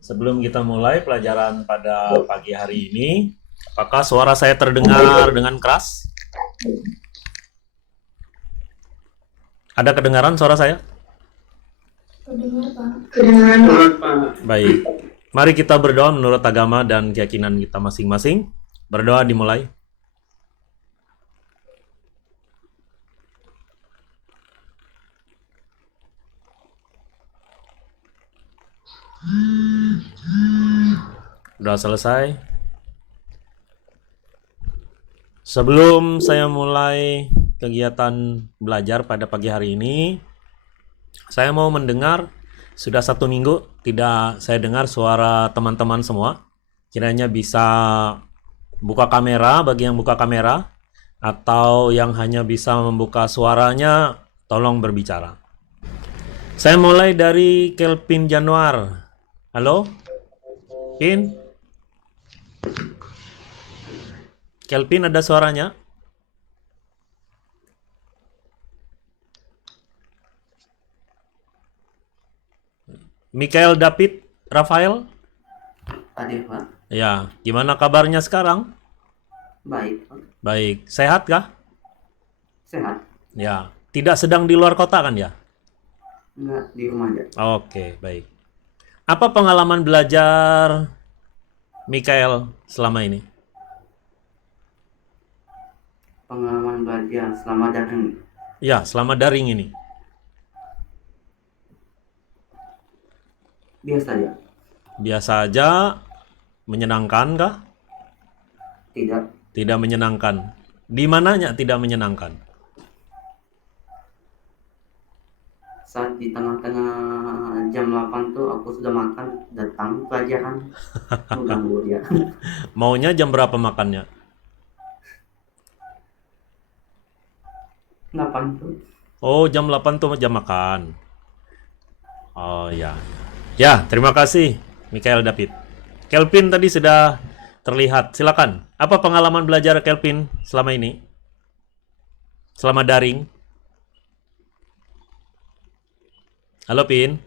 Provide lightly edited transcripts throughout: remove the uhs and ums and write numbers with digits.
Sebelum kita mulai pelajaran pada pagi hari ini, apakah suara saya terdengar dengan keras? Ada kedengaran suara saya? Kedengaran Pak. Baik. Mari kita berdoa menurut agama dan keyakinan kita masing-masing. Berdoa dimulai. Doa selesai. Sebelum saya mulai kegiatan belajar pada pagi hari ini, saya mau mendengar, sudah 1 minggu tidak saya dengar suara teman-teman semua. Kiranya bisa buka kamera bagi yang buka kamera, atau yang hanya bisa membuka suaranya, tolong berbicara. Saya mulai dari Kelvin Januar. Halo? Pin? Kelvin ada suaranya? Mikael David Rafael? Ada Pak. Ya, gimana kabarnya sekarang? Baik Pak. Baik, sehat kah? Sehat. Ya, tidak sedang di luar kota kan ya? Enggak, di rumah aja. Oke, baik. Apa pengalaman belajar Mikael selama ini? Pengalaman belajar selama daring. Ya, selama daring ini. Biasa aja. Biasa aja, menyenangkan kah? Tidak. Tidak menyenangkan. Di mananya tidak menyenangkan? Saat di tengah-tengah jam 8 tuh aku sudah makan, datang pelajaran. Tuh ganggu dia. Maunya jam berapa makannya? 8 tuh. Oh, jam 8 tuh jam makan. Oh ya. Ya, terima kasih Mikael David. Kelvin tadi sudah terlihat. Silakan. Apa pengalaman belajar Kelvin selama ini? Selama daring? Halo Pin.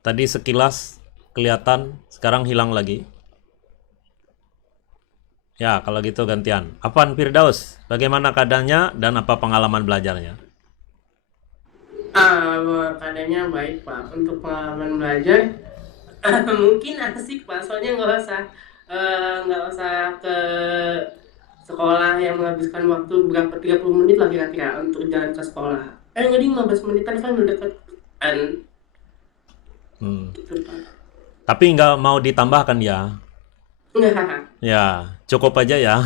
Tadi sekilas kelihatan, sekarang hilang lagi. Ya, kalau gitu gantian. Afan Firdaus, bagaimana keadaannya dan apa pengalaman belajarnya? Keadaannya baik Pak. Untuk pengalaman belajar mungkin asik Pak. Soalnya nggak usah ke sekolah yang menghabiskan waktu berapa 30 menit lah kira-kira untuk jalan ke sekolah. Jadi 15 menitan kan udah deket kan Hmm. gitu Pak. Tapi nggak mau ditambahkan ya? Nggak. Ya, cukup aja ya.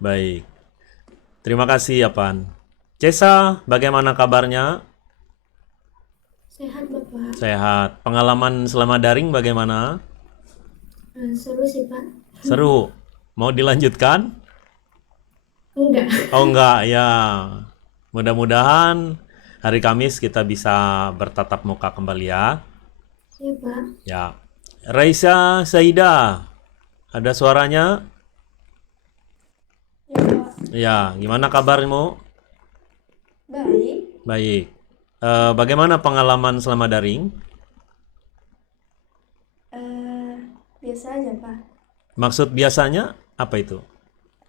Baik. Terima kasih Afan. Cesa, bagaimana kabarnya? Sehat Bapak. Sehat. Pengalaman selama daring bagaimana? Seru sih Pak. Seru. Mau dilanjutkan? Enggak. Oh enggak, ya. Mudah-mudahan hari Kamis kita bisa bertatap muka kembali ya. Iya Pak. Ya. Raisa Saida, ada suaranya? Ya Pak. Ya, gimana kabarmu? Baik. Baik. Bagaimana pengalaman selama daring? Biasa aja Pak. Maksud biasanya apa itu?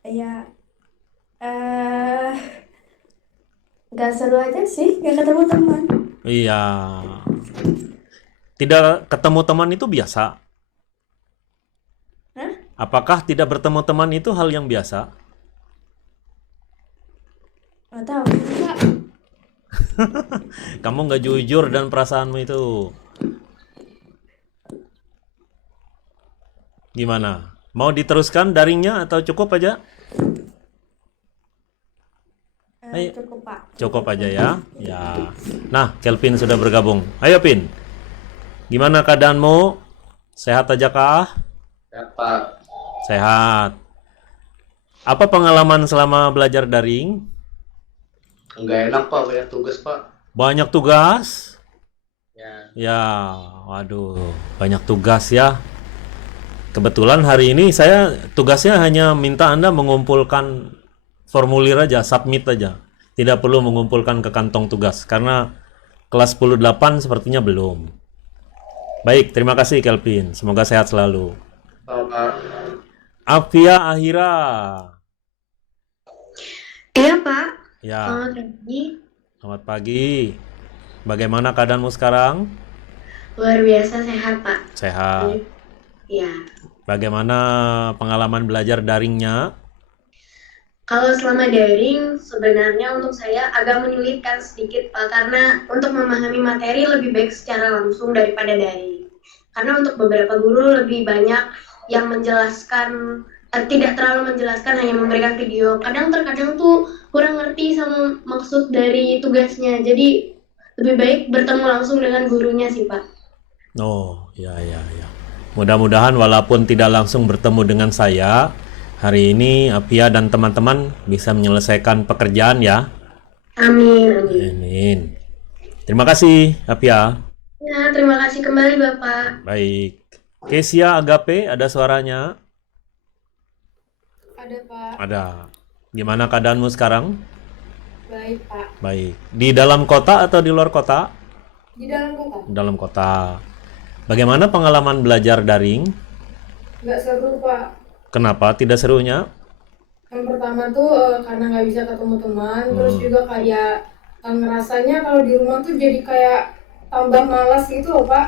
Ya, nggak seru aja sih, nggak ketemu teman. Iya. Tidak ketemu teman itu biasa. Hah? Apakah tidak bertemu teman itu hal yang biasa? Nggak tahu Pak. Kamu nggak jujur dan perasaanmu itu. Gimana? Mau diteruskan daringnya atau cukup aja? Ayo. Cukup Pak. Cukup aja ya. Ya. Nah, Kelvin sudah bergabung. Ayo Pin. Gimana keadaanmu? Sehat aja kah? Sehat Pak. Sehat. Apa pengalaman selama belajar daring? Enggak enak Pak, banyak tugas Pak. Banyak tugas? Ya. Ya, waduh, banyak tugas ya. Kebetulan hari ini saya tugasnya hanya minta Anda mengumpulkan formulir aja, submit aja. Tidak perlu mengumpulkan ke kantong tugas karena kelas 10-8 sepertinya belum. Baik, terima kasih Kelvin. Semoga sehat selalu. Afia Ahira. Iya, Pak. Ya, Selamat pagi. selamat pagi. Bagaimana keadaanmu sekarang? Luar biasa sehat, Pak. Sehat. Iya. Bagaimana pengalaman belajar daringnya? Kalau selama daring, sebenarnya untuk saya agak menyulitkan sedikit, Pak. Karena untuk memahami materi lebih baik secara langsung daripada daring. Karena untuk beberapa guru lebih banyak yang menjelaskan, tidak terlalu menjelaskan, hanya memberikan video. Terkadang tuh kurang ngerti sama maksud dari tugasnya. Jadi lebih baik bertemu langsung dengan gurunya sih, Pak. Oh, ya. Mudah-mudahan walaupun tidak langsung bertemu dengan saya, hari ini Afia dan teman-teman bisa menyelesaikan pekerjaan ya. Amin. Amin. Terima kasih, Afia. Ya, terima kasih kembali, Bapak. Baik. Kesia Agape, ada suaranya? Ada, Pak. Ada. Gimana keadaanmu sekarang? Baik, Pak. Baik. Di dalam kota atau di luar kota? Di dalam kota. Dalam kota. Bagaimana pengalaman belajar daring? Nggak seru, Pak. Kenapa tidak serunya? Yang pertama tuh karena nggak bisa ketemu teman, terus juga kayak ngerasanya kalau di rumah tuh jadi kayak tambah malas gitu loh, Pak.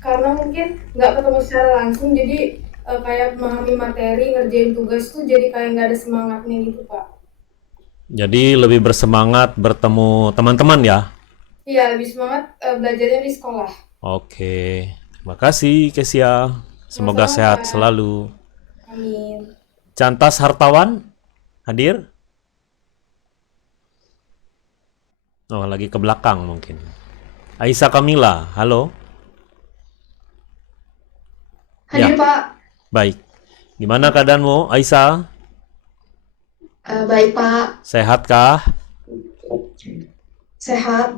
Karena mungkin nggak ketemu secara langsung, jadi kayak memahami materi, ngerjain tugas tuh jadi kayak nggak ada semangatnya gitu, Pak. Jadi lebih bersemangat bertemu teman-teman ya? Iya, lebih semangat belajarnya di sekolah. Oke. Terima kasih, Kesia. Semoga Sama-sama, sehat Pak. selalu. Amin. Cantas Hartawan, hadir? Oh, lagi ke belakang mungkin. Aisyah Kamila, halo? Hadir, Pak. Baik. Gimana keadaanmu, Aisyah? Baik, Pak. Sehatkah? Sehat.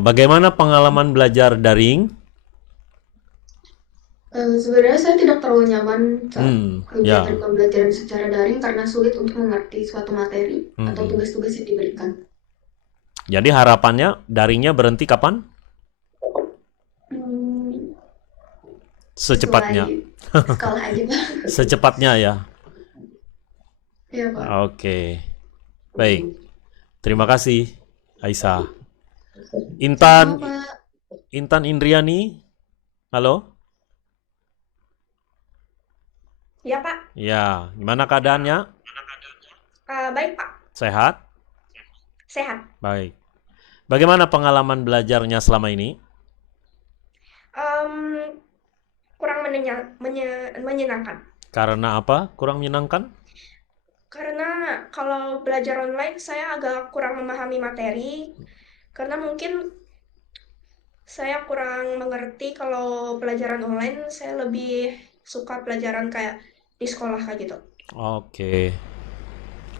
Bagaimana pengalaman belajar daring? Sebenarnya saya tidak terlalu nyaman saat Ya. kegiatan pembelajaran secara daring karena sulit untuk mengerti suatu materi atau tugas-tugas yang diberikan. Jadi harapannya daringnya berhenti kapan? Secepatnya. Sesuai sekolah aja, Pak. Secepatnya ya. Iya, Pak. Oke. Baik. Terima kasih, Aisyah. Intan, Sama, Pak. Intan Indriani, halo? Ya, Pak. Ya, gimana keadaannya? Baik, Pak. Sehat? Sehat. Baik. Bagaimana pengalaman belajarnya selama ini? Kurang menyenangkan. Karena apa? Kurang menyenangkan? Karena kalau belajar online saya agak kurang memahami materi. Karena mungkin saya kurang mengerti kalau pelajaran online, saya lebih suka pelajaran kayak di sekolah kayak gitu. Oke.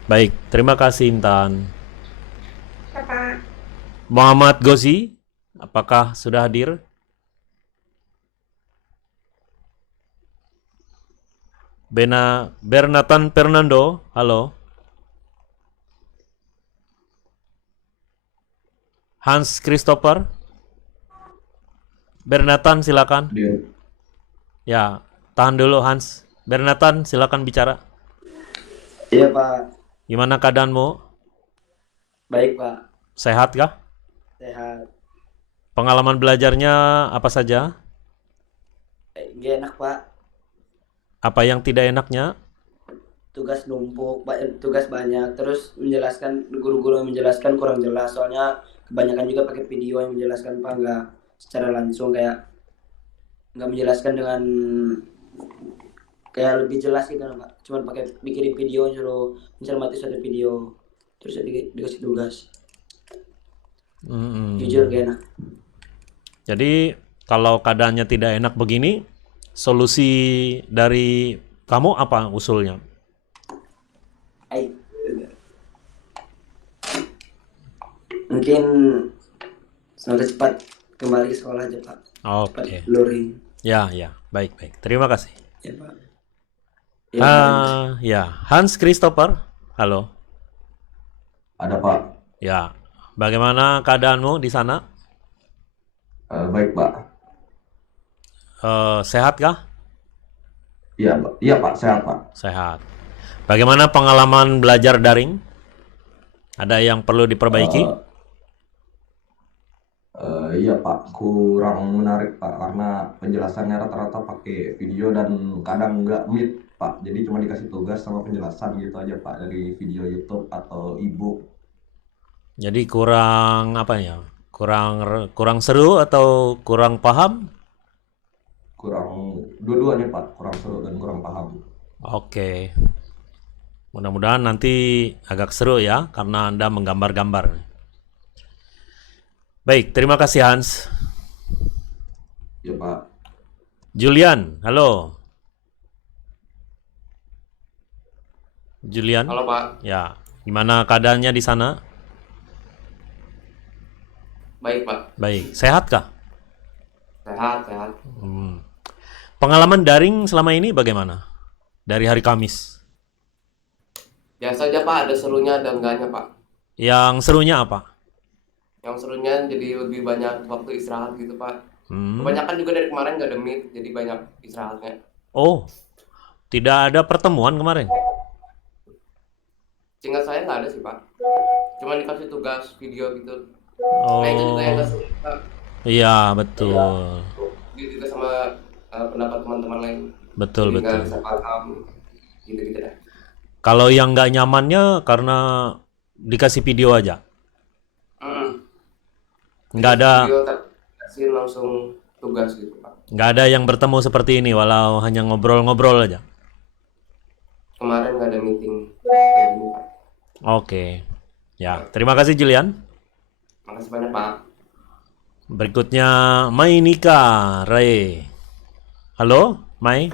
Baik, terima kasih Intan. Pak. Muhammad Gozi, apakah sudah hadir? Bernatan Fernando, halo. Hans Christopher. Bernatan silakan. Ya, tahan dulu Hans. Bernatan silakan bicara. Iya, Pak. Gimana keadaanmu? Baik, Pak. Sehat kah? Sehat. Pengalaman belajarnya apa saja? Gak enak, Pak. Apa yang tidak enaknya? Tugas numpuk, tugas banyak. Terus guru-guru yang menjelaskan kurang jelas. Soalnya kebanyakan juga pakai video yang menjelaskan, Pak. Nggak secara langsung, kayak nggak menjelaskan dengan kayak lebih jelas gitu, Pak. Cuman pakai bikin video, suruh mencermati suatu video. Terus dikasih tugas. Jujur gak enak. Jadi kalau keadaannya tidak enak begini, solusi dari kamu apa usulnya? Mungkin semoga cepat kembali ke sekolah aja, Pak. Oke. Luring. Ya, baik. Terima kasih. Ya, Pak. Ya, Hans Christopher, halo. Ada, Pak. Ya, Bagaimana keadaanmu di sana? Baik, Pak. Sehat kah? Iya, Pak. Iya, Pak. Sehat, Pak. Sehat. Bagaimana pengalaman belajar daring? Ada yang perlu diperbaiki? Eh, iya, Pak. Kurang menarik, Pak. Karena penjelasannya rata-rata pakai video dan kadang nggak meet, Pak. Jadi cuma dikasih tugas sama penjelasan gitu aja, Pak. Dari video YouTube atau ebook. Jadi kurang apa ya? Kurang seru atau kurang paham? Kurang dua-duanya, Pak. Kurang seru dan kurang paham. Oke. Mudah-mudahan nanti agak seru ya karena Anda menggambar-gambar. Baik, terima kasih Hans. Iya, Pak. Julian, halo. Julian? Halo Pak, Ya, gimana keadaannya di sana? baik Pak, Baik, sehat kah? sehat, sehat. Pengalaman daring selama ini bagaimana? Dari hari Kamis. Biasa aja Pak, ada serunya, ada enggaknya Pak. Yang serunya apa? Yang serunya jadi lebih banyak waktu istirahat gitu Pak. Hmm. Kebanyakan juga dari kemarin nggak ada meet, jadi banyak istirahatnya. Oh, tidak ada pertemuan kemarin? Seingat saya nggak ada sih Pak. Cuma dikasih tugas video gitu. Oh, Nah itu juga yang nggak seru Pak. iya betul. Gitu juga sama pendapat teman-teman lain. Betul, Jadi nggak betul. bisa paham, gitu-gitu dah. Kalau yang nggak nyamannya karena dikasih video aja? Mm-mm. Nggak ada, Video kasih langsung tugas gitu Pak. nggak ada yang bertemu seperti ini, walau hanya ngobrol-ngobrol aja. Kemarin nggak ada meeting kayak gini Pak. Oke. Ya, terima kasih Julian. Makasih banyak Pak. Berikutnya Mai Nika Ray. Halo, Mai.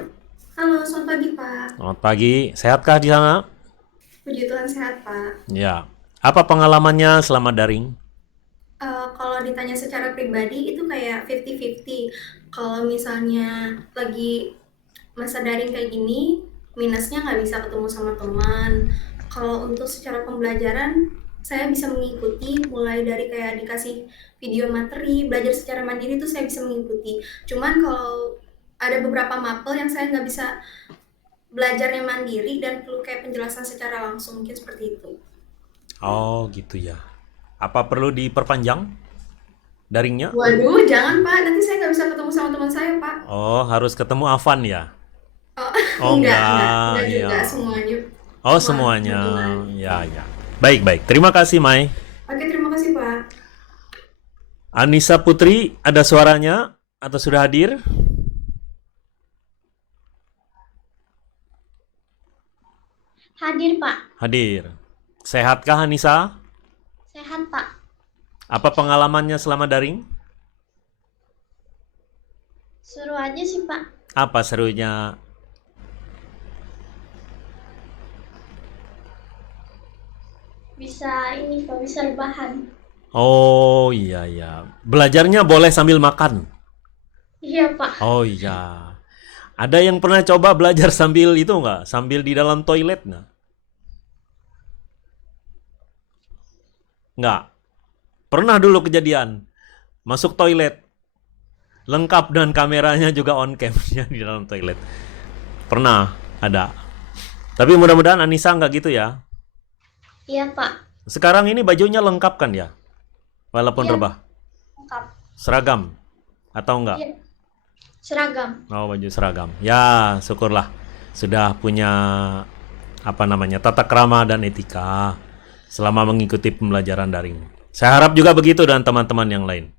Halo, selamat pagi Pak. Selamat pagi. Sehatkah di sana? Puji Tuhan sehat Pak. Ya. Apa pengalamannya selama daring? Kalau ditanya secara pribadi itu kayak 50-50. Kalau misalnya lagi masa daring kayak gini, minusnya nggak bisa ketemu sama teman. Kalau untuk secara pembelajaran, saya bisa mengikuti mulai dari kayak dikasih video materi, belajar secara mandiri itu saya bisa mengikuti. Cuman kalau ada beberapa mapel yang saya nggak bisa belajarnya mandiri dan perlu kayak penjelasan secara langsung, mungkin seperti itu. Oh, gitu ya. Apa perlu diperpanjang daringnya? Waduh, jangan Pak, nanti saya nggak bisa ketemu sama teman saya Pak. Oh, harus ketemu Afan ya? Oh, Oh, enggak iya. juga semuanya. Oh, Semua semuanya. kebetulan. Ya, ya. Baik, baik. Terima kasih, Mai. Oke, terima kasih Pak. Anissa Putri, ada suaranya atau sudah hadir? Hadir, Pak. Hadir. Sehatkah Anissa? Sehat, Pak. Apa pengalamannya selama daring? Seru aja sih, Pak. Apa serunya? Bisa ini, Pak, bisa rebahan. Oh, iya, iya. Belajarnya boleh sambil makan? Iya, Pak. Oh, iya. Ada yang pernah coba belajar sambil itu nggak? Sambil di dalam toilet nggak? Nggak. Pernah dulu kejadian. Masuk toilet. Lengkap dan kameranya juga on cam-nya di dalam toilet. Pernah, ada. Tapi mudah-mudahan Anissa nggak gitu ya. Iya, Pak. Sekarang ini bajunya lengkap kan ya? Walaupun Iya. rebah. Lengkap. Seragam? Atau enggak? Iya. Seragam. Oh, baju seragam. Ya, syukurlah. Sudah punya apa namanya, tata krama dan etika selama mengikuti pembelajaran daring. Saya harap juga begitu dan teman-teman yang lain.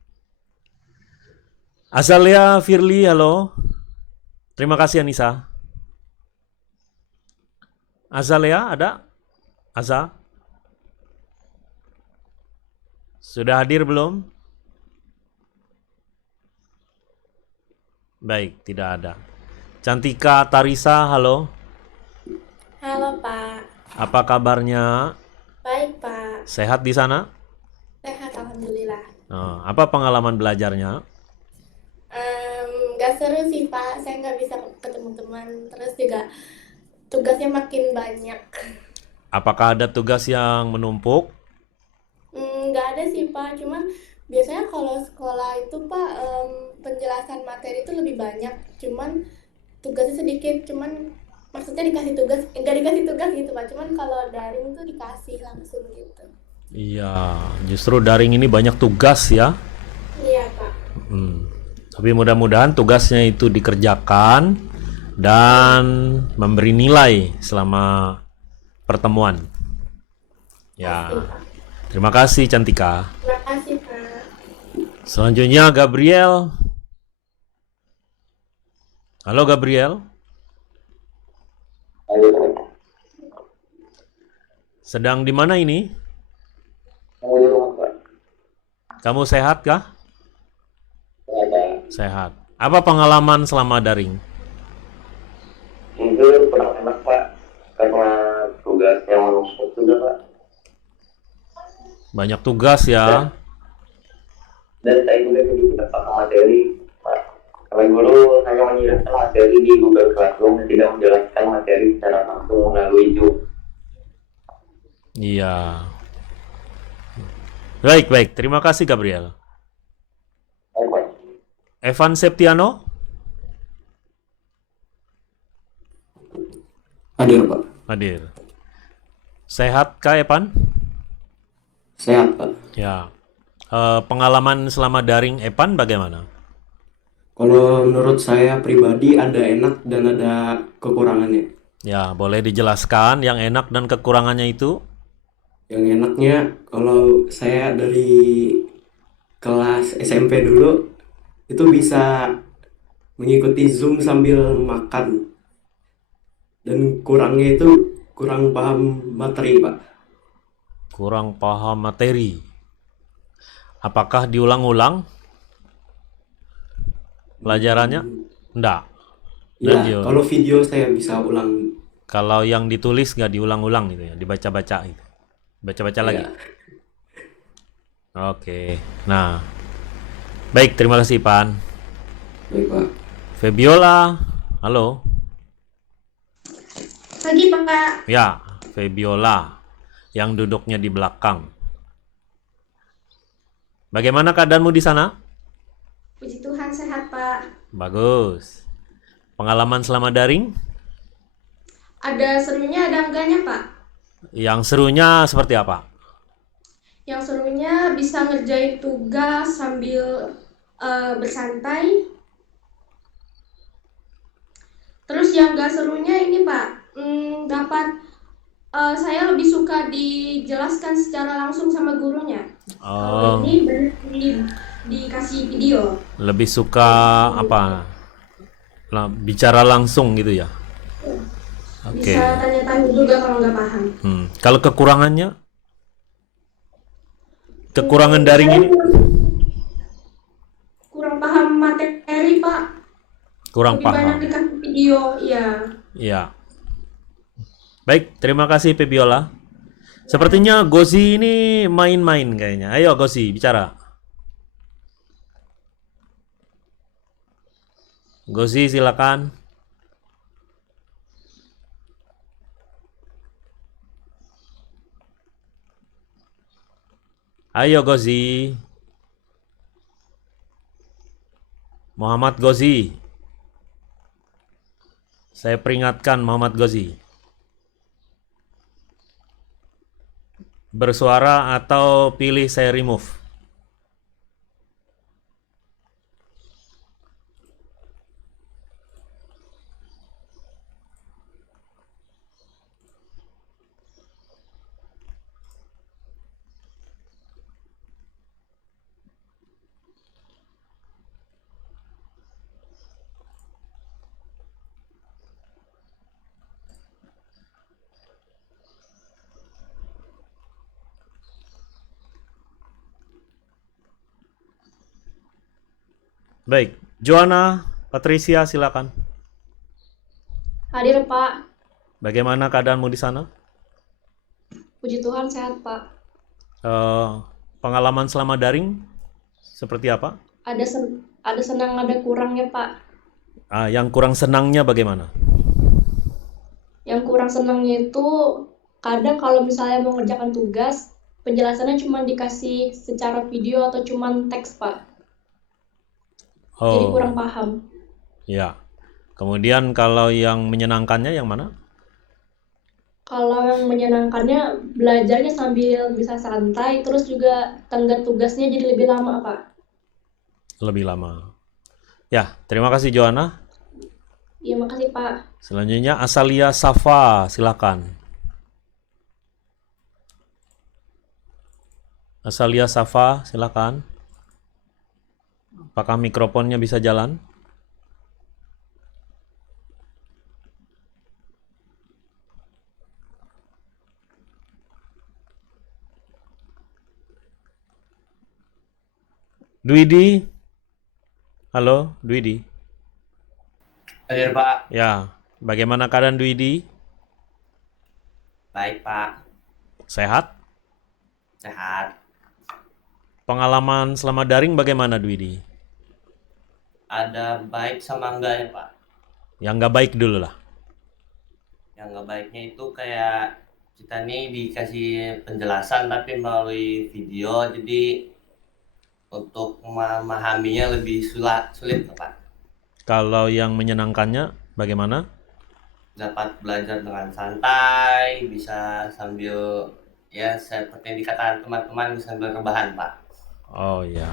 Azalea Firly, halo. Terima kasih Anissa. Azalea ada? Aza? Sudah hadir belum? Baik, tidak ada. Cantika Tarisa, halo. Halo Pak, Apa kabarnya? baik Pak, Sehat di sana? sehat Alhamdulillah. Apa pengalaman belajarnya? Gak seru sih Pak, saya nggak bisa ketemu teman, terus juga tugasnya makin banyak. Apakah ada tugas yang menumpuk? Nggak ada sih Pak, cuman biasanya kalau sekolah itu Pak penjelasan materi itu lebih banyak, cuman tugasnya sedikit, cuman maksudnya dikasih tugas, enggak dikasih tugas gitu Pak, cuman kalau daring tuh dikasih langsung gitu. Iya, justru daring ini banyak tugas ya. Iya Pak. Tapi mudah-mudahan tugasnya itu dikerjakan dan memberi nilai selama pertemuan. Ya, terima kasih Cantika. Terima kasih Pak. Selanjutnya Gabriel. Halo Gabriel. Sedang di mana ini? Kamu sehat kah? Sehat. Apa pengalaman selama daring? Itu kurang enak Pak, karena tugasnya menumpuk juga Pak. Banyak tugas ya. Dan saya juga sedikit terpakai materi Pak. Karena guru hanya menjelaskan materi di Google Classroom dan tidak menjelaskan materi secara langsung melalui Zoom. Iya. Baik. Terima kasih Gabriel. Baik Pak. Evan Septiano. Hadir Pak. Hadir. Sehat kah Evan? Sehat Pak. Ya. Pengalaman selama daring Evan bagaimana? Kalau menurut saya pribadi ada enak dan ada kekurangannya. Ya, boleh dijelaskan yang enak dan kekurangannya itu? Yang enaknya kalau saya dari kelas SMP dulu itu bisa mengikuti Zoom sambil makan. Dan kurangnya itu kurang paham materi, Pak. Kurang paham materi. Apakah diulang-ulang pelajarannya? Enggak. Ya, kalau video saya bisa ulang. Kalau yang ditulis nggak diulang-ulang gitu ya, dibaca-baca gitu. Baca-baca lagi. Oke. Nah. Baik, terima kasih Pan. Baik, Pak. Febiola. Halo. Pagi Pak. Ya, Febiola yang duduknya di belakang. Bagaimana keadaanmu di sana? Puji Tuhan sehat Pak. Bagus. Pengalaman selama daring? Ada serunya ada enggaknya Pak? Yang serunya seperti apa? Yang serunya bisa ngerjain tugas sambil bersantai. Terus yang gak serunya ini Pak, saya lebih suka dijelaskan secara langsung sama gurunya. Kalau ini dikasih video. Lebih suka apa? Bicara langsung gitu ya? Oke. Bisa tanya-tanya juga kalau nggak paham. Kalau kekurangannya? Kekurangan daring ini? Kurang paham materi Pak. Kurang Lebih paham. banyak dikasih video, ya. Ya. Baik, terima kasih Febiola. Sepertinya Gozi ini main-main kayaknya. Ayo Gozi, bicara. Gozi, silakan. Ayo Gozi. Muhammad Gozi. Saya peringatkan Muhammad Gozi. Bersuara atau pilih saya remove. Baik, Joanna, Patricia, silakan. Hadir Pak. Bagaimana keadaanmu di sana? Puji Tuhan sehat Pak. Pengalaman selama daring seperti apa? Ada senang ada kurangnya Pak. Yang kurang senangnya bagaimana? Yang kurang senangnya itu kadang kalau misalnya mau ngerjakan tugas penjelasannya cuma dikasih secara video atau cuma teks, Pak. Jadi Oh, kurang paham. ya. Kemudian kalau yang menyenangkannya yang mana? Kalau yang menyenangkannya belajarnya sambil bisa santai, terus juga tenggat tugasnya jadi lebih lama, Pak. Lebih lama. Ya, terima kasih Joanna. Iya, makasih, Pak. Selanjutnya Asalia Safa, silakan. Asalia Safa, silakan. Apakah mikrofonnya bisa jalan? Dwidi, halo Dwidi. Hadir Pak. Ya, bagaimana keadaan Dwidi? Baik Pak. Sehat? Sehat. Pengalaman selama daring bagaimana Dwidi? Ada baik sama enggak ya Pak? Yang nggak baik dulu lah. Yang nggak baiknya itu kayak kita nih dikasih penjelasan tapi melalui video, jadi untuk memahaminya lebih sulit Pak. Kalau yang menyenangkannya bagaimana? Dapat belajar dengan santai, bisa sambil ya seperti yang dikatakan teman-teman sambil rebahan Pak. Oh ya.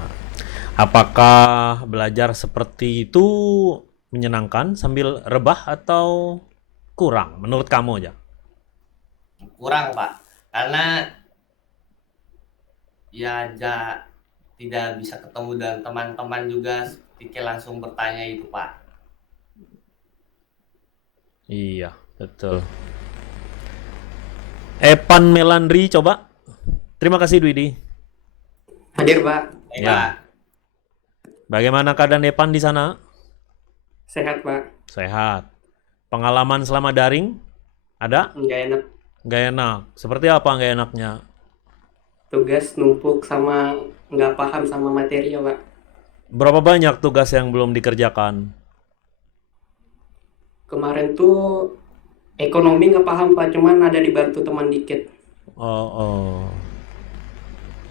Apakah belajar seperti itu menyenangkan sambil rebah atau kurang menurut kamu aja? Kurang Pak, karena ya tidak bisa ketemu dengan teman-teman juga, seperti langsung bertanya itu Pak. Iya, betul. Epan Melandri coba. Terima kasih Dwidi. Hadir Pak. Ya. Bagaimana keadaan Epan di sana? Sehat Pak. Sehat. Pengalaman selama daring ada? Nggak enak. Nggak enak. Seperti apa nggak enaknya? Tugas numpuk sama nggak paham sama materi ya Pak. Berapa banyak tugas yang belum dikerjakan? Kemarin tuh ekonomi nggak paham Pak, cuman ada dibantu teman dikit. Oh.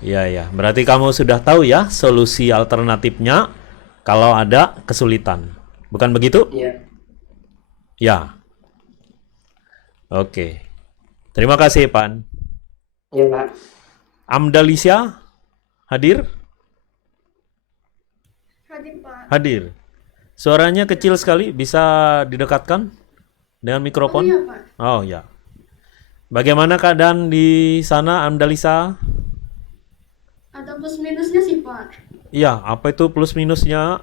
Iya ya. Berarti kamu sudah tahu ya solusi alternatifnya kalau ada kesulitan. Bukan begitu? Iya. Ya. Oke. Terima kasih, Pan. Iya Pak. Amdalisya hadir? Hadir, Pak. Hadir. Suaranya kecil sekali, bisa didekatkan dengan mikrofon? Oh iya, Pak. Oh ya. Bagaimana keadaan di sana, Amdalisa? Ada plus minusnya sih, Pak. Iya, apa itu plus minusnya?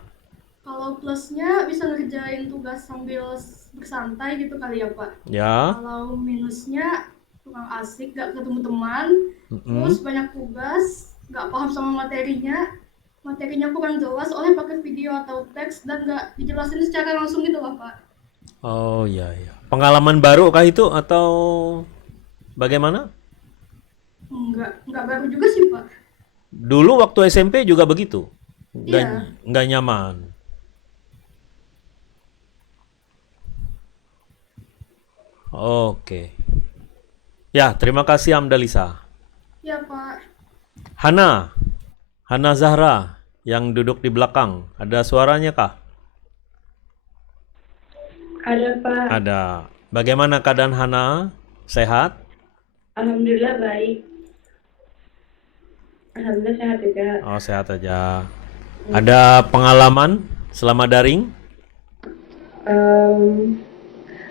Kalau plusnya bisa ngerjain tugas sambil bersantai gitu kali ya, Pak. Ya. Kalau minusnya kurang asik, gak ketemu teman, Mm-mm. terus banyak tugas, gak paham sama materinya kurang jelas oleh pakai video atau teks dan gak dijelasin secara langsung gitu loh, Pak. Oh iya. Pengalaman baru kah itu atau bagaimana? Enggak baru juga sih, Pak. Dulu waktu SMP juga begitu. Iya. Nggak nyaman. Oke. Ya, terima kasih Amdalisa. Ya, Pak. Hana Zahra yang duduk di belakang. Ada suaranya kah? Ada Pak. Ada. Bagaimana keadaan Hana? Sehat? Alhamdulillah baik. Alhamdulillah sehat juga. Oh, sehat aja. Ada pengalaman selama daring?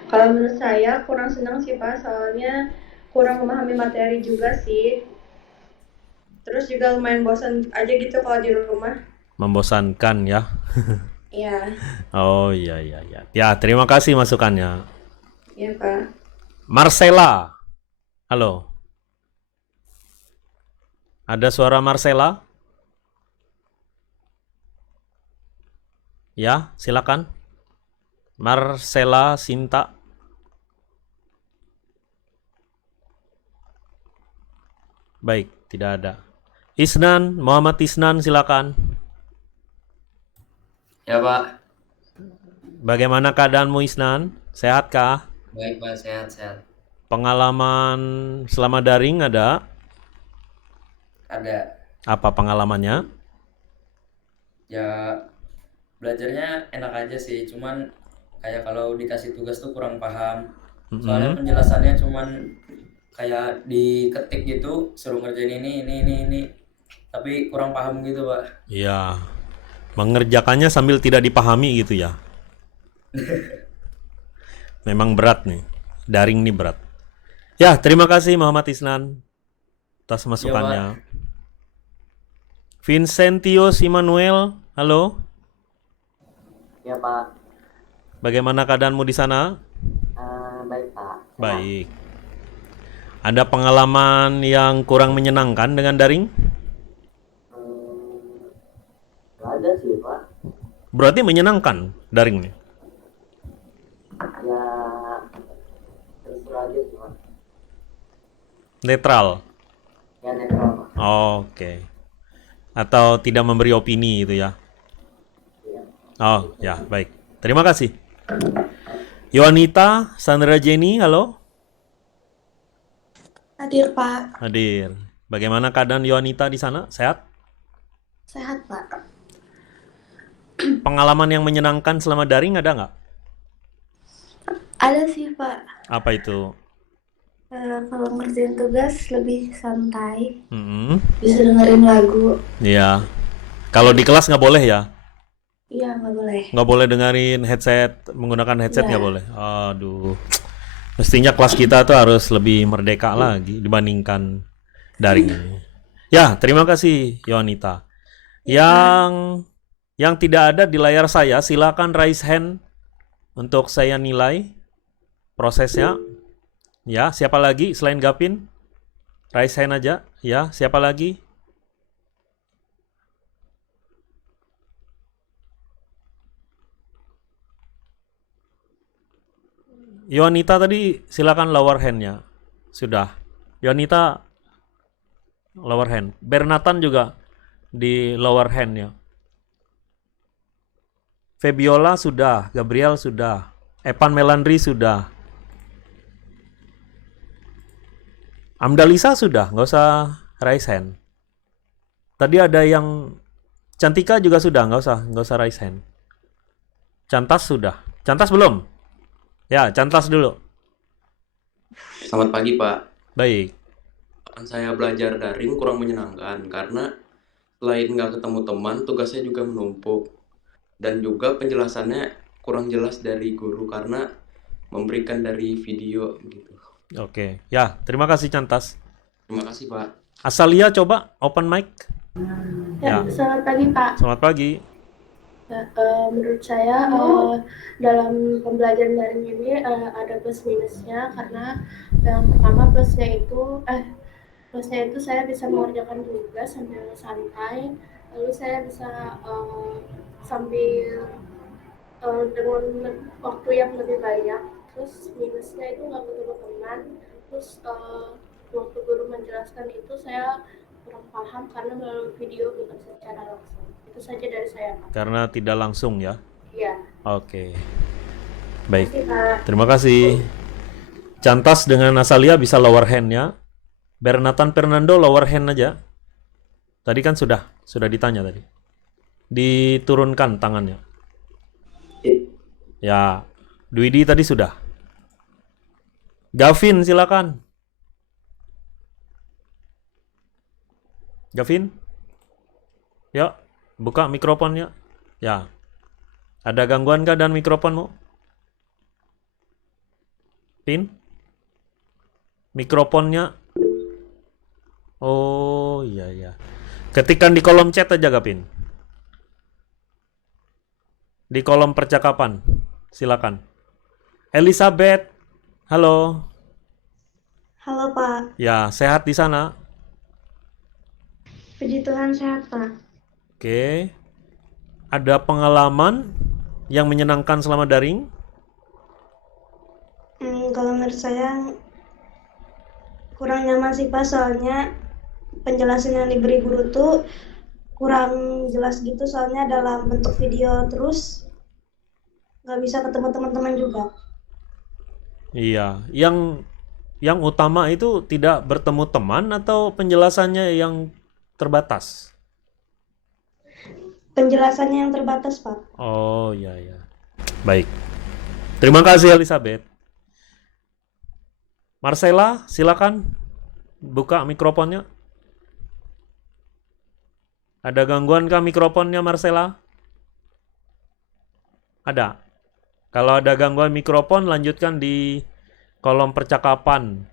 Kalau menurut saya kurang senang sih Pak, soalnya kurang memahami materi juga sih. Terus juga lumayan bosan aja gitu kalau di rumah. Membosankan ya? Iya. Oh iya. Ya, terima kasih masukannya. Iya Pak. Marcella. Halo. Ada suara Marcella? Ya, silakan. Marcella Sinta. Baik, tidak ada. Isnan, Muhammad Isnan, silakan. Ya Pak. Bagaimana keadaanmu Isnan? Sehatkah? Baik Pak, sehat. Pengalaman selama daring ada? Ada. Apa pengalamannya? Ya belajarnya enak aja sih, cuman kayak kalau dikasih tugas tuh kurang paham. Soalnya Mm-mm. penjelasannya cuman kayak diketik gitu, suruh ngerjain ini. Tapi kurang paham gitu, Pak. Ya, mengerjakannya sambil tidak dipahami gitu ya. Memang berat nih. Daring nih berat. Ya, terima kasih Muhammad Isnan atas masukannya. Vincentio Simanuel, halo. Ya Pak. Bagaimana keadaanmu di sana? Baik Pak. Baik. Ada pengalaman yang kurang menyenangkan dengan daring? Nggak ada sih Pak. Berarti menyenangkan daring nih. Ya terserah aja sih Pak. Netral. Ya netral Pak. Oke. Atau tidak memberi opini itu ya. Oh, ya, baik. Terima kasih. Yohanita Sandra Jenny, halo. Hadir Pak. Hadir. Bagaimana keadaan Yohanita di sana? Sehat? Sehat Pak. Pengalaman yang menyenangkan selama daring ada nggak? Ada sih Pak. Apa itu? Kalau ngerjain tugas lebih santai, Mm-mm. bisa dengerin lagu. Iya. Kalau di kelas nggak boleh ya? Iya nggak boleh. Nggak boleh dengerin headset, menggunakan headset Iya. nggak boleh. Aduh. Mestinya kelas kita tuh harus lebih merdeka lagi dibandingkan daring ini. Ya, terima kasih Yohanita. Yang tidak ada di layar saya, silakan raise hand untuk saya nilai prosesnya. Ya, siapa lagi selain Gavin? Raise hand aja. Ya, siapa lagi? Yohanita tadi silakan lower hand-nya. Sudah. Yohanita lower hand. Bernatan juga di lower hand-nya. Febiola sudah, Gabriel sudah, Evan Melandri sudah. Amdalisa sudah, nggak usah raise hand. Tadi ada yang Cantika juga sudah, nggak usah raise hand. Cantas sudah. Cantas belum? Ya, Cantas dulu. Selamat pagi, Pak. Baik. Saya belajar daring kurang menyenangkan karena selain nggak ketemu teman, tugasnya juga menumpuk. Dan juga penjelasannya kurang jelas dari guru karena memberikan dari video gitu. Oke. Ya, terima kasih Cantas. Terima kasih, Pak. Asalia coba open mic. Ya, selamat pagi Pak. Selamat pagi. Ya, menurut saya dalam pembelajaran daring ini ada plus minusnya karena yang pertama plusnya itu saya bisa mengerjakan tugas sambil santai, lalu saya bisa sambil dengan waktu yang lebih banyak. Terus minusnya itu nggak ketemu teman, terus waktu guru menjelaskan itu saya kurang paham karena melalui video bukan secara langsung. Itu saja dari saya Pak. Karena tidak langsung ya. Iya. Oke. Baik. Terima kasih, Pak. Terima kasih. Cantas dengan Asalia bisa lower hand ya. Bernatan Fernando lower hand aja. Tadi kan sudah ditanya tadi. Diturunkan tangannya. Ya. Dwidi tadi sudah. Gavin silakan. Gavin? Ya, buka mikrofonnya. Ya. Ada gangguan kah dengan mikrofonmu? Pin? Mikrofonnya? Oh, iya. Ketikkan di kolom chat aja, Gavin. Di kolom percakapan. Silakan. Elizabeth. Halo. Halo Pak, Ya, sehat di sana? puji Tuhan sehat Pak. Oke. Ada pengalaman yang menyenangkan selama daring? Kalau menurut saya kurang nyaman sih Pak, soalnya penjelasan yang diberi guru tuh kurang jelas gitu, soalnya dalam bentuk video terus nggak bisa ketemu teman-teman juga. Iya, yang utama itu tidak bertemu teman atau penjelasannya yang terbatas? Penjelasannya yang terbatas, Pak. Oh, ya ya. Baik. Terima kasih Elizabeth. Marcella, silakan buka mikrofonnya. Ada gangguan kah mikrofonnya Marcella? Ada. Kalau ada gangguan mikrofon, lanjutkan di kolom percakapan.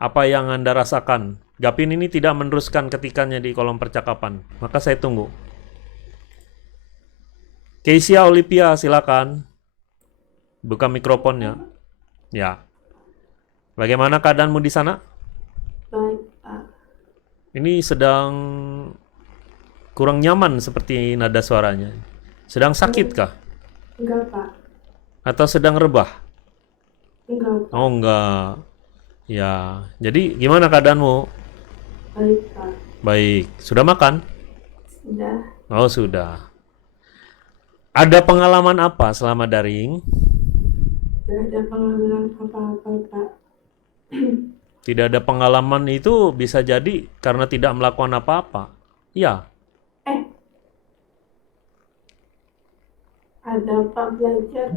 Apa yang Anda rasakan? Gapin ini tidak meneruskan ketikannya di kolom percakapan. Maka saya tunggu. Keisha Olivia, silakan. Buka mikrofonnya. Ya. Bagaimana keadaanmu di sana? Baik, Pak. Ini sedang kurang nyaman seperti nada suaranya. Sedang sakit kah? Enggak, Pak. Atau sedang rebah? Enggak, Pak. Oh, enggak. Ya, jadi gimana keadaanmu? Baik, Pak. Baik. Sudah makan? Sudah. Oh, sudah. Ada pengalaman apa selama daring? Tidak ada pengalaman apa-apa, Pak. Tidak ada pengalaman itu bisa jadi karena tidak melakukan apa-apa. Ya. Ada Pak belajar.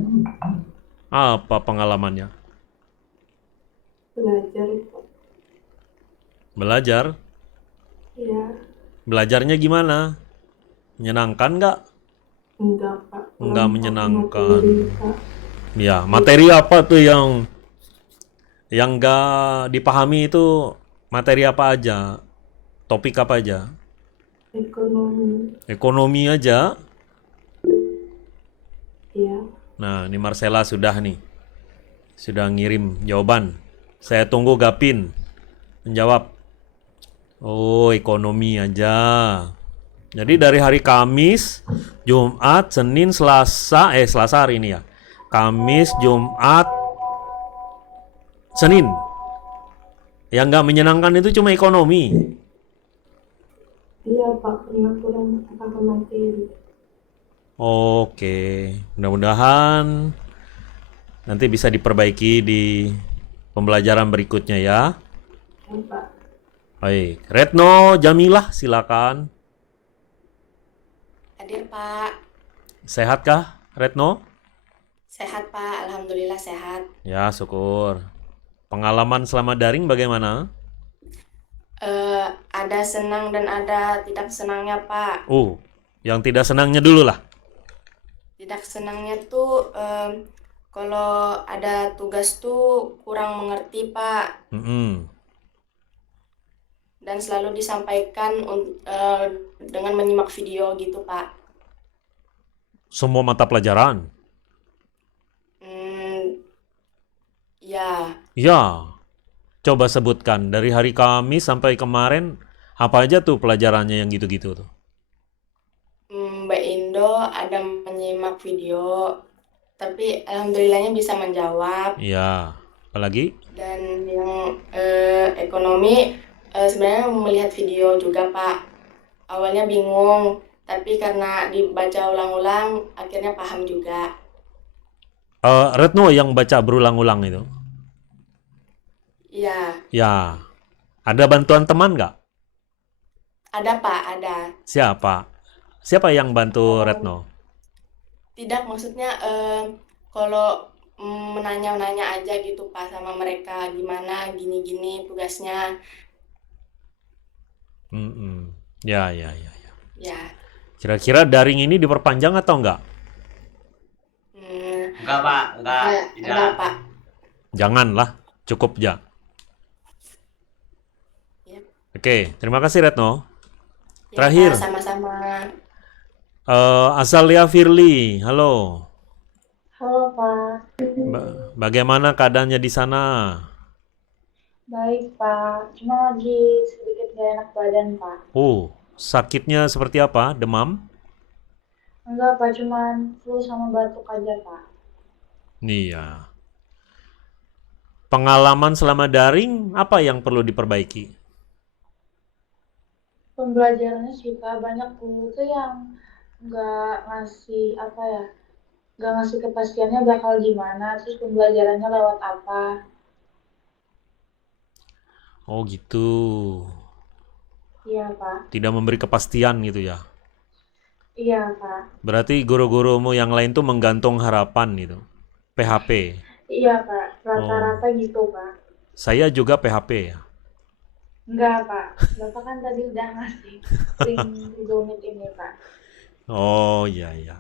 Apa pengalamannya? Belajar, Pak. Belajar? Iya. Belajarnya gimana? Menyenangkan nggak? Enggak, Pak. Nggak menyenangkan. Materi, Pak. Ya, materi apa tuh yang nggak dipahami itu materi apa aja? Topik apa aja? Ekonomi. Ekonomi aja? Iya. Nah, ini Marcella sudah nih. Sudah ngirim jawaban. Saya tunggu Gapin menjawab. Oh, ekonomi aja. Jadi dari hari Kamis, Jumat, Senin, Selasa hari ini ya. Kamis, Jumat, Senin. Yang nggak menyenangkan itu cuma ekonomi. Iya, Pak. Pernah kurang paham materi. Oke, mudah-mudahan nanti bisa diperbaiki di pembelajaran berikutnya ya. Ya, Pak. Baik, Retno Jamilah silakan. Hadir, Pak. Sehatkah Retno? Sehat, Pak. Alhamdulillah sehat. Ya, syukur. Pengalaman selama daring bagaimana? Ada senang dan ada tidak senangnya, Pak. Yang tidak senangnya dulu lah. Tidak senangnya tuh kalau ada tugas tuh kurang mengerti, Pak. Dan selalu disampaikan dengan menyimak video gitu, Pak. Semua mata pelajaran? Ya. Ya. Coba sebutkan dari hari Kamis sampai kemarin apa aja tuh pelajarannya yang gitu-gitu tuh? Mbak Indo ada menyimak video, tapi alhamdulillahnya bisa menjawab. Ya. Apalagi? Dan yang ekonomi sebenarnya melihat video juga, Pak. Awalnya bingung, tapi karena dibaca ulang-ulang akhirnya paham juga. Retno yang baca berulang-ulang itu? Iya. Ya. Ada bantuan teman nggak? Ada, Pak, ada. Siapa? Siapa yang bantu Retno? Tidak, maksudnya kalau menanya-nanya aja gitu, Pak, sama mereka gimana gini-gini tugasnya. Ya. Ya. Kira-kira daring ini diperpanjang atau enggak? Enggak, Pak. Enggak. Tidak. Enggak, Pak. Janganlah, cukup ya. Yep. Oke, terima kasih Retno. Ya, Terakhir, Pak, sama-sama. Azalia Firly, halo. Halo Pak. Bagaimana keadaannya di sana? Baik Pak, cuma lagi sedikit gak enak badan Pak. Sakitnya seperti apa? Demam? Enggak Pak, cuman flu sama batuk aja Pak. Iya. Pengalaman selama daring, apa yang perlu diperbaiki? Pembelajarannya sih Pak, banyak guru tuh yang nggak ngasih nggak ngasih kepastiannya bakal gimana, terus pembelajarannya lewat apa. Oh gitu. Iya, Pak. Tidak memberi kepastian gitu ya. Iya, Pak. Berarti guru-gurumu yang lain tuh menggantung harapan gitu. PHP. Iya, Pak. Oh, Rata-rata gitu, Pak. saya juga PHP ya. Enggak, Pak. Bapak kan tadi udah ngasih link Google Meet ini, Pak. Oh iya iya.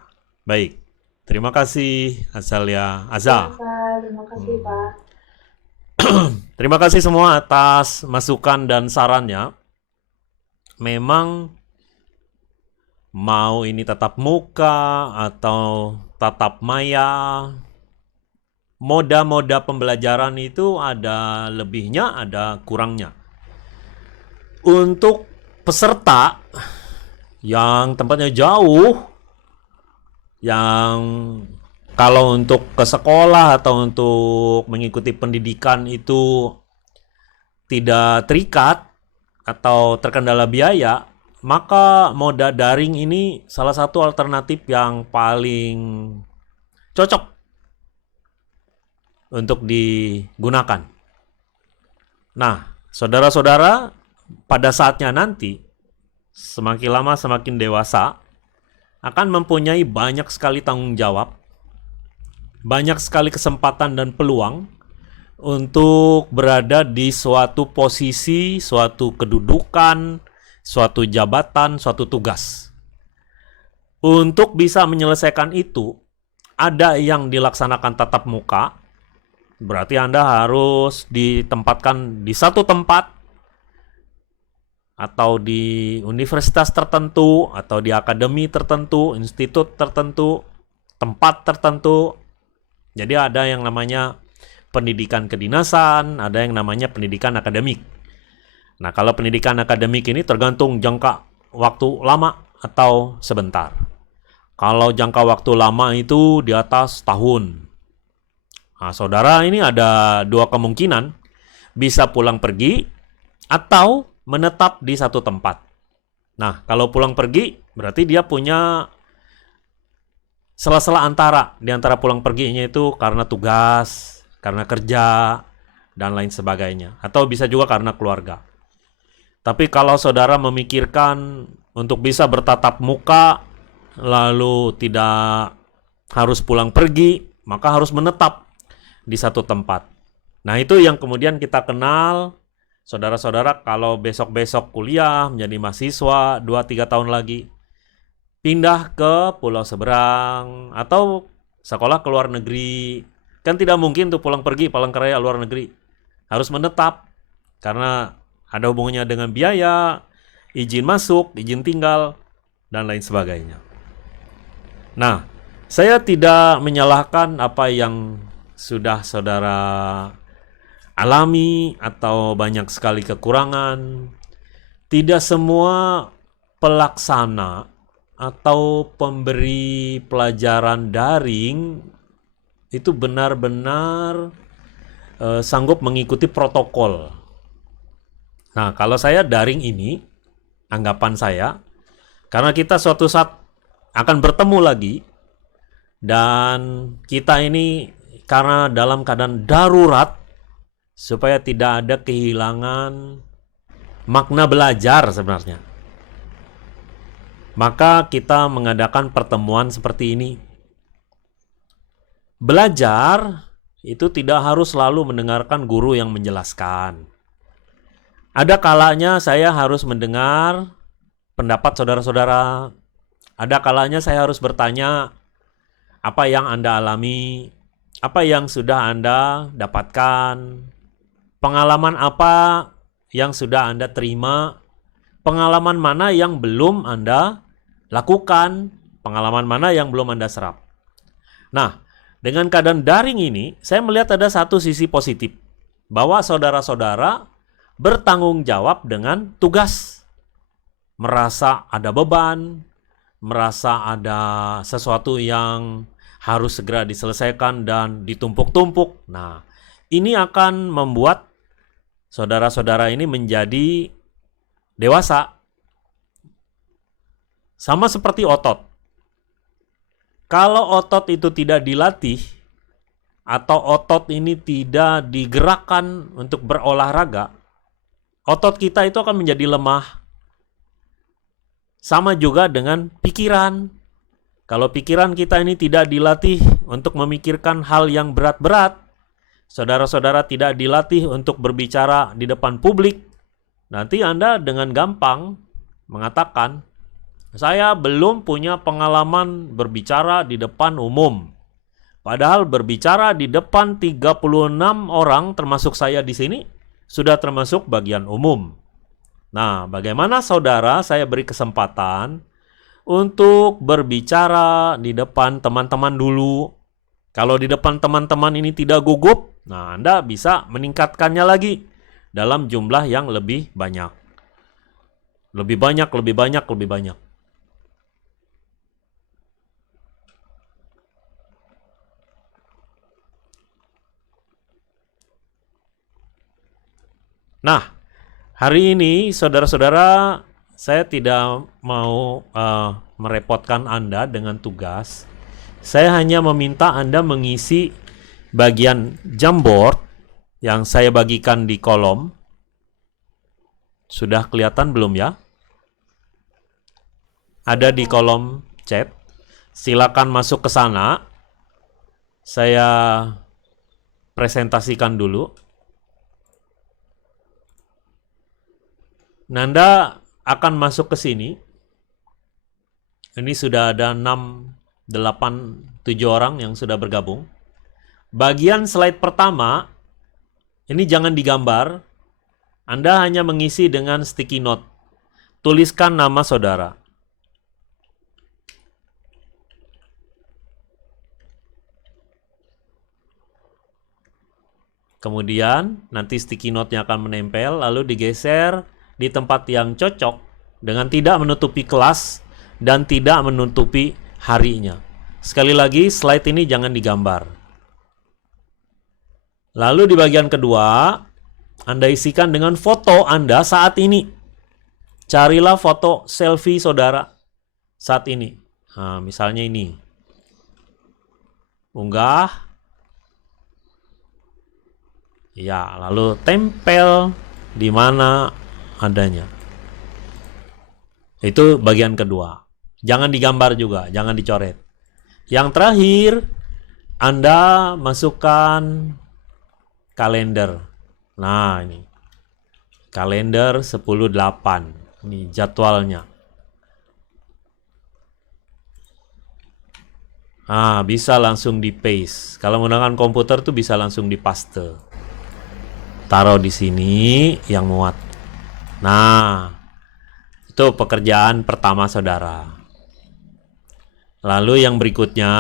Baik. Terima kasih Azalia. Iya, Aza. Pak. Terima kasih, Pak. Terima kasih semua atas masukan dan sarannya. Memang mau ini tatap muka atau tatap maya, moda-moda pembelajaran itu ada lebihnya, ada kurangnya. Untuk peserta yang tempatnya jauh, yang kalau untuk ke sekolah atau untuk mengikuti pendidikan itu tidak terikat atau terkendala biaya, maka moda daring ini salah satu alternatif yang paling cocok untuk digunakan. Nah, saudara-saudara, pada saatnya nanti, semakin lama semakin dewasa, akan mempunyai banyak sekali tanggung jawab, banyak sekali kesempatan dan peluang untuk berada di suatu posisi, suatu kedudukan, suatu jabatan, suatu tugas. Untuk bisa menyelesaikan itu, ada yang dilaksanakan tatap muka, berarti Anda harus ditempatkan di satu tempat, atau di universitas tertentu, atau di akademi tertentu, institut tertentu, tempat tertentu. Jadi ada yang namanya pendidikan kedinasan, ada yang namanya pendidikan akademik. Nah, kalau pendidikan akademik ini tergantung jangka waktu lama atau sebentar. Kalau jangka waktu lama itu di atas tahun. Nah, saudara, ini ada dua kemungkinan. Bisa pulang pergi atau menetap di satu tempat. Nah, kalau pulang pergi, berarti dia punya sela-sela di antara pulang perginya itu karena tugas, karena kerja, dan lain sebagainya. Atau bisa juga karena keluarga. Tapi kalau saudara memikirkan untuk bisa bertatap muka, lalu tidak harus pulang pergi, maka harus menetap di satu tempat. Nah, itu yang kemudian kita kenal. Saudara-saudara, kalau besok-besok kuliah menjadi mahasiswa 2-3 tahun lagi, pindah ke pulau seberang atau sekolah ke luar negeri. Kan tidak mungkin tuh pulang pergi, Palangkaraya luar negeri. Harus menetap karena ada hubungannya dengan biaya, izin masuk, izin tinggal, dan lain sebagainya. Nah, saya tidak menyalahkan apa yang sudah saudara alami atau banyak sekali kekurangan. Tidak semua pelaksana atau pemberi pelajaran daring itu benar-benar sanggup mengikuti protokol. Nah, kalau saya daring ini, anggapan saya, karena kita suatu saat akan bertemu lagi, dan kita ini karena dalam keadaan darurat, supaya tidak ada kehilangan makna belajar sebenarnya. Maka kita mengadakan pertemuan seperti ini. Belajar itu tidak harus selalu mendengarkan guru yang menjelaskan. Ada kalanya saya harus mendengar pendapat saudara-saudara. Ada kalanya saya harus bertanya apa yang Anda alami, apa yang sudah Anda dapatkan, pengalaman apa yang sudah Anda terima, pengalaman mana yang belum Anda lakukan, pengalaman mana yang belum Anda serap. Nah, dengan keadaan daring ini, saya melihat ada satu sisi positif, bahwa saudara-saudara bertanggung jawab dengan tugas. Merasa ada beban, merasa ada sesuatu yang harus segera diselesaikan dan ditumpuk-tumpuk. Nah, ini akan membuat saudara-saudara ini menjadi dewasa. Sama seperti otot. Kalau otot itu tidak dilatih, atau otot ini tidak digerakkan untuk berolahraga, otot kita itu akan menjadi lemah, Sama juga dengan pikiran. Kalau pikiran kita ini tidak dilatih untuk memikirkan hal yang berat-berat, saudara-saudara tidak dilatih untuk berbicara di depan publik, nanti Anda dengan gampang mengatakan, saya belum punya pengalaman berbicara di depan umum. Padahal berbicara di depan 36 orang termasuk saya di sini sudah termasuk bagian umum. Nah, bagaimana saudara saya beri kesempatan untuk berbicara di depan teman-teman dulu. Kalau di depan teman-teman ini tidak gugup, nah Anda bisa meningkatkannya lagi dalam jumlah yang lebih banyak. Lebih banyak, lebih banyak, lebih banyak. Nah, hari ini saudara-saudara, saya tidak mau merepotkan Anda dengan tugas. Saya hanya meminta Anda mengisi bagian Jamboard yang saya bagikan di kolom. Sudah kelihatan belum ya? Ada di kolom chat. Silakan masuk ke sana. Saya presentasikan dulu. Nanda akan masuk ke sini. Ini sudah ada 6, 8, 7 orang yang sudah bergabung. Bagian slide pertama, ini jangan digambar. Anda hanya mengisi dengan sticky note. Tuliskan nama saudara. Kemudian, nanti sticky note-nya akan menempel, lalu digeser di tempat yang cocok dengan tidak menutupi kelas dan tidak menutupi harinya. Sekali lagi, slide ini jangan digambar. Lalu di bagian kedua, Anda isikan dengan foto Anda saat ini. Carilah foto selfie saudara saat ini. Nah, misalnya ini. Unggah. Ya, lalu tempel di mana adanya. Itu bagian kedua. Jangan digambar juga, jangan dicoret. Yang terakhir, Anda masukkan kalender. Nah, ini. Kalender 10/8. Ini jadwalnya. Ah, bisa langsung di paste. Kalau menggunakan komputer tuh bisa langsung di paste. Taruh di sini yang muat. Nah, itu pekerjaan pertama saudara. Lalu yang berikutnya,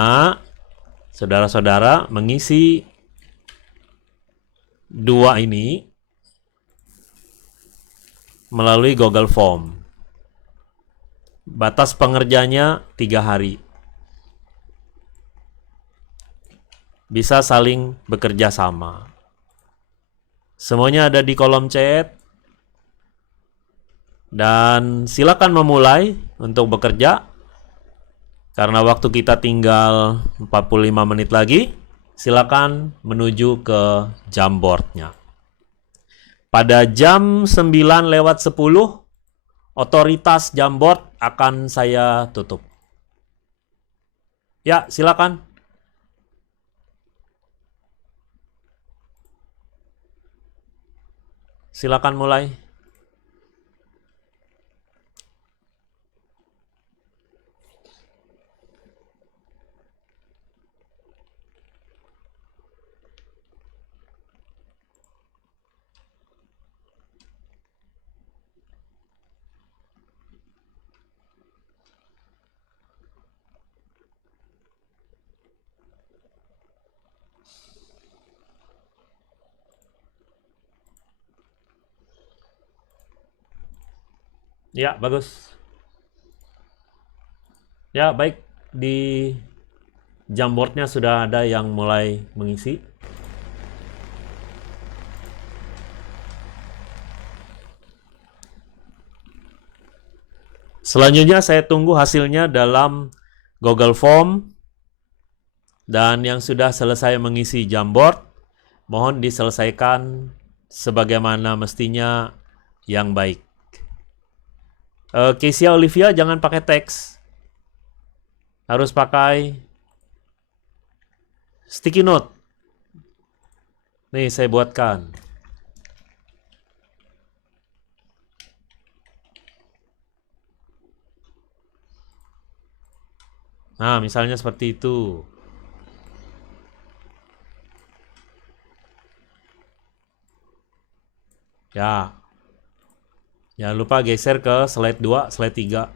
saudara-saudara mengisi 2 ini melalui Google Form. Batas pengerjanya 3 hari. Bisa saling bekerja sama. Semuanya ada di kolom chat. Dan silakan memulai untuk bekerja. Karena waktu kita tinggal 45 menit lagi. Silakan menuju ke Jamboard-nya. Pada jam 9:10, otoritas Jamboard akan saya tutup. Ya, silakan. Silakan mulai. Ya, bagus. Ya, baik. Di Jamboard-nya sudah ada yang mulai mengisi. Selanjutnya saya tunggu hasilnya dalam Google Form. Dan yang sudah selesai mengisi Jamboard, mohon diselesaikan sebagaimana mestinya yang baik. Kesia Olivia jangan pakai teks. Harus pakai sticky note. Nih saya buatkan. Nah, misalnya seperti itu. Ya. Jangan lupa geser ke slide 2, slide 3.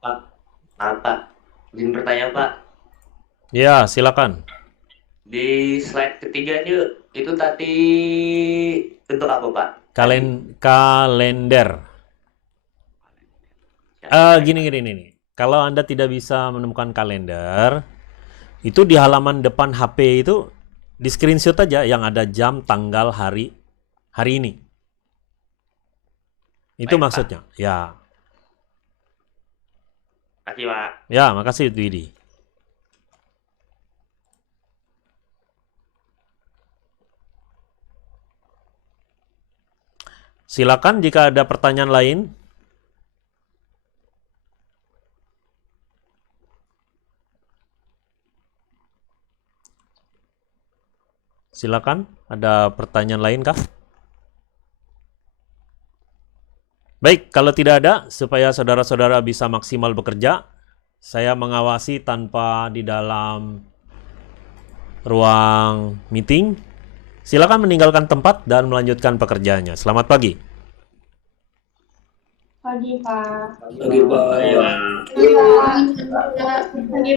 Pak, maaf Pak, izin bertanya Pak. Ya, silakan. Di slide ketiganya itu tadi untuk apa Pak? Kalender. Gini. Kalau Anda tidak bisa menemukan kalender, itu di halaman depan HP itu di screenshot aja yang ada jam, tanggal, hari ini. Itu Baik, maksudnya. Ya. Makasih Pak. Ya, makasih Dwidi. Silakan jika ada pertanyaan lain. Silakan, ada pertanyaan lain kah? Baik, kalau tidak ada, supaya saudara-saudara bisa maksimal bekerja, saya mengawasi tanpa di dalam ruang meeting. Silakan meninggalkan tempat dan melanjutkan pekerjaannya. Selamat pagi. Pagi, Pak. Pagi, Pak. Pagi, Pak.